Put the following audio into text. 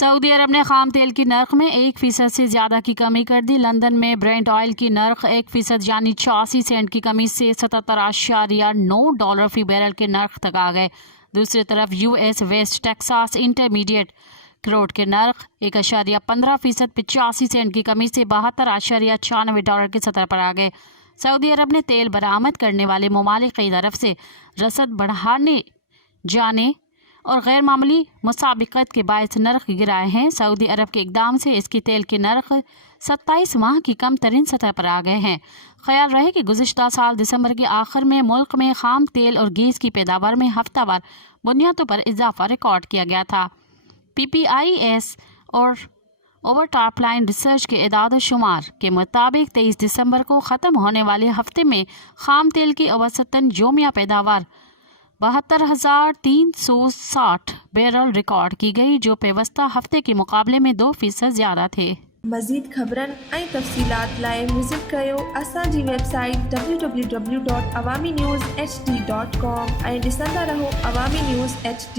Saudi अरब ने खाम तेल की नर्क में 1% से ज़्यादा की कमी कर दी। लंदन में ब्रेंट ऑयल की नर्क 1% यानी 86 सेंट की कमी से $77.9 फी बैरल के नर्क तक आ गए। दूसरी तरफ US West Texas intermediate crude के नर्क 1.15% 85 सेंट की कमी से $72.96 के सतह पर आ गए। सऊदी अरब ने तेल बरामद करने वाले ममालिक की तरफ से रसद बढ़ाने जाने और गैर मामूली मुसाबिकत के बायस नर्क गिराए हैं। सऊदी अरब के इकदाम से इसकी तेल के नर्क 27 माह की कम तरीन सतह पर आ गए हैं। ख्याल रहे कि गुज़िश्ता साल दिसंबर के आखिर में मुल्क में खाम तेल और गैस की पैदावार में हफ्तावार बुनियादों पर इजाफा रिकॉर्ड किया गया था। PPIS और ओवर टॉप लाइन रिसर्च के इदाद शुमार के मुताबिक 23 दिसंबर को ख़त्म होने वाले हफ्ते में खाम तेल की औसतन योमिया पैदावार 72,360 बैरल रिकॉर्ड की गई, जो पेवस्ता हफ्ते के मुकाबले में 2% ज़्यादा थे। मज़ीद ख़बरन ऐं तफ़सीलात लाइ विज़िट कयो असांजी वेबसाइट www.awamiNewsHD.com ऐं ॾिसंदा रहो अवामी न्यूज़ HD।